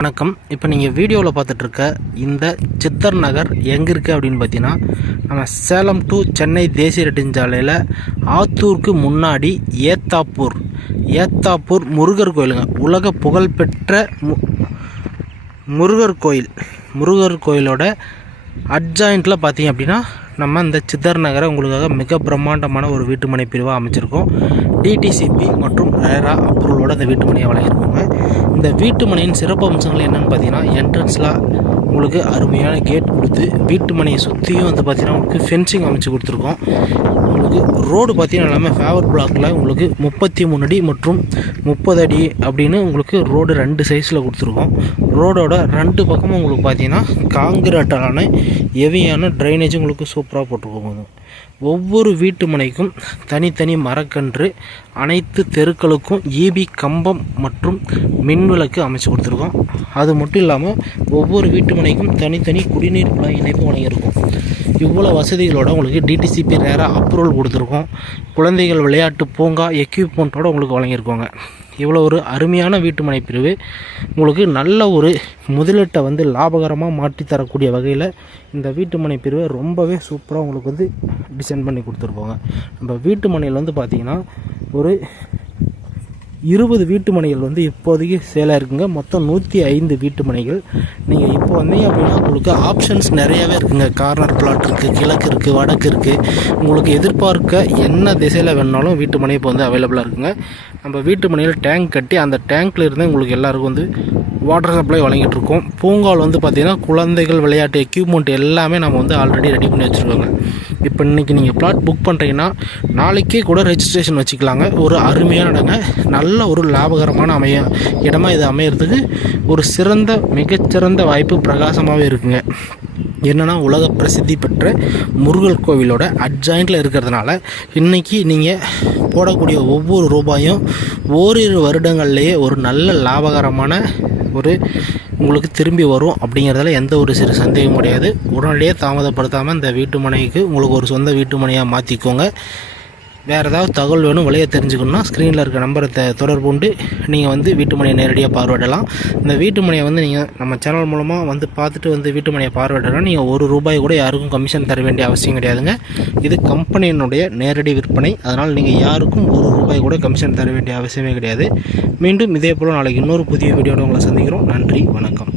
வணக்கம். இப்போ நீங்கள் வீடியோவில் பார்த்துட்ருக்க இந்த சித்தர் நகர் எங்கே இருக்குது அப்படின்னு பார்த்தீங்கன்னா நம்ம சேலம் டு சென்னை தேசிய நெடுஞ்சாலையில் ஆத்தூருக்கு முன்னாடி ஏத்தாப்பூர். ஏத்தாப்பூர் முருகர் கோயிலுங்க. உலக புகழ்பெற்ற மு முருகர் கோயில். முருகர் கோயிலோட அட்ஜாயிண்ட்டில் பார்த்தீங்க அப்படின்னா நம்ம இந்த சித்தர் நகரை உங்களுக்காக மிக பிரம்மாண்டமான ஒரு வீட்டுமனை பிரிவாக அமைச்சிருக்கோம். டிடிசிபி மற்றும் ரேரா அப்ரூவலோட இந்த வீட்டுமனையை வழங்கியிருக்கோங்க. இந்த வீட்டுமனையின் சிறப்பு அம்சங்கள் என்னென்னு பார்த்தீங்கன்னா என்ட்ரன்ஸில் உங்களுக்கு அருமையான கேட் கொடுத்து வீட்டுமனையை சுற்றியும் வந்து பார்த்திங்கன்னா உங்களுக்கு ஃபென்சிங் அமைச்சு கொடுத்துருக்கோம். உங்களுக்கு ரோடு பார்த்தீங்கன்னா எல்லாமே ஃபேவர் பிளாக்கில் உங்களுக்கு முப்பத்தி மூணு அடி மற்றும் முப்பது அடி அப்படின்னு உங்களுக்கு ரோடு ரெண்டு சைஸில் கொடுத்துருக்கோம். ரோடோட ரெண்டு பக்கமும் உங்களுக்கு பார்த்தீங்கன்னா காங்கிரீட்டான ஹெவியான ட்ரைனேஜ் உங்களுக்கு சூப்பராக போட்டுருக்கோங்க ஒவ்வொரு வீட்டு மனைக்கும் தனித்தனி மரக்கன்று அனைத்து தெருக்களுக்கும் ஈபி கம்பம் மற்றும் மின்விளக்கு அமைச்சு கொடுத்துருக்கோம். அது மட்டும் இல்லாமல் ஒவ்வொரு வீட்டு மனைக்கும் தனித்தனி குடிநீர் குழாய் இணைப்பு வழங்கியிருக்கும். இவ்வளோ வசதிகளோட உங்களுக்கு டிடிசிபி ரேராக அப்ரூவல் கொடுத்துருக்கோம். குழந்தைகள் விளையாட்டு பூங்கா எக்யூப்மெண்ட்டோடு உங்களுக்கு வழங்கியிருக்கோங்க. இவ்வளோ ஒரு அருமையான வீட்டுமனை பிரிவு. உங்களுக்கு நல்ல ஒரு முதலீட்டை வந்து லாபகரமாக மாற்றி தரக்கூடிய வகையில் இந்த வீட்டுமனை பிரிவை ரொம்பவே சூப்பராக உங்களுக்கு வந்து டிசைன் பண்ணி கொடுத்துருப்போங்க நம்ம வீட்டு மனையில் வந்து பார்த்திங்கன்னா ஒரு இருபது வீட்டு மனைகள் வந்து இப்போதைக்கு சேலாக இருக்குங்க. மொத்தம் நூற்றி ஐந்து வீட்டு மனைகள் நீங்கள் இப்போ வந்தீங்க அப்படின்னா உங்களுக்கு ஆப்ஷன்ஸ் நிறையாவே இருக்குங்க. கார்னர் பிளாட் இருக்குது கிழக்கு இருக்குது வடக்கு இருக்குது உங்களுக்கு எதிர்பார்க்க என்ன திசையில் வேணுனாலும் வீட்டு மனை இப்போ வந்து அவைலபிளாக இருக்குங்க. நம்ம வீட்டு மனையில் டேங்க் கட்டி அந்த டேங்க்கில் இருந்து உங்களுக்கு எல்லாருக்கும் வந்து வாட்டர் சப்ளை வழங்கிட்டு இருக்கோம். பூங்கால் வந்து பார்த்திங்கன்னா குழந்தைகள் விளையாட்டு எக்யூப்மெண்ட் எல்லாமே நம்ம வந்து ஆல்ரெடி ரெடி பண்ணி வச்சுருக்கோங்க. இப்போ இன்றைக்கி நீங்கள் பிளாட் புக் பண்ணுறீங்கன்னா நாளைக்கே கூட ரெஜிஸ்ட்ரேஷன் வச்சுக்கலாங்க. ஒரு அருமையான இடங்க. நல்ல ஒரு லாபகரமான அமைய இடமா இது அமையிறதுக்கு ஒரு சிறந்த மிகச்சிறந்த வாய்ப்பு பிரகாசமாகவே இருக்குங்க. என்னென்னா உலக பிரசித்தி பெற்ற முருகல் கோவிலோட அட்ஜாயிண்டில் இருக்கிறதுனால இன்றைக்கி நீங்கள் போடக்கூடிய ஒவ்வொரு ரூபாயும் ஓரிரு வருடங்கள்லேயே ஒரு நல்ல லாபகரமான ஒரு உங்களுக்கு திரும்பி வரும் அப்படிங்கிறதுல எந்த ஒரு சிறு சந்தேகம் கிடையாது. உடனடியே தாமதப்படுத்தாமல் இந்த வீட்டு மனைக்கு உங்களுக்கு ஒரு சொந்த வீட்டு மனையாக மாற்றிக்கோங்க வேறு ஏதாவது தகவல் வேணும் வழியை தெரிஞ்சுக்கணும்னா ஸ்க்ரீனில் இருக்க நம்பரை த தொடர்பு கொண்டு நீங்கள் வந்து வீட்டுமனையை நேரடியாக பார்வையிடலாம். இந்த வீட்டுமனையை வந்து நீங்கள் நம்ம சேனல் மூலமாக வந்து பார்த்துட்டு வந்து வீட்டுமனையை பார்வையிடலாம் நீங்கள் ஒரு ரூபாய் கூட யாருக்கும் கமிஷன் தர வேண்டிய அவசியம் கிடையாதுங்க. இது கம்பெனியினுடைய நேரடி விற்பனை. அதனால் நீங்கள் யாருக்கும் ஒரு ரூபாய் கூட கமிஷன் தர வேண்டிய அவசியமே கிடையாது. மீண்டும் இதே போல் நாளைக்கு இன்னொரு புதிய வீடியோட உங்களை சந்திக்கிறோம். நன்றி வணக்கம்.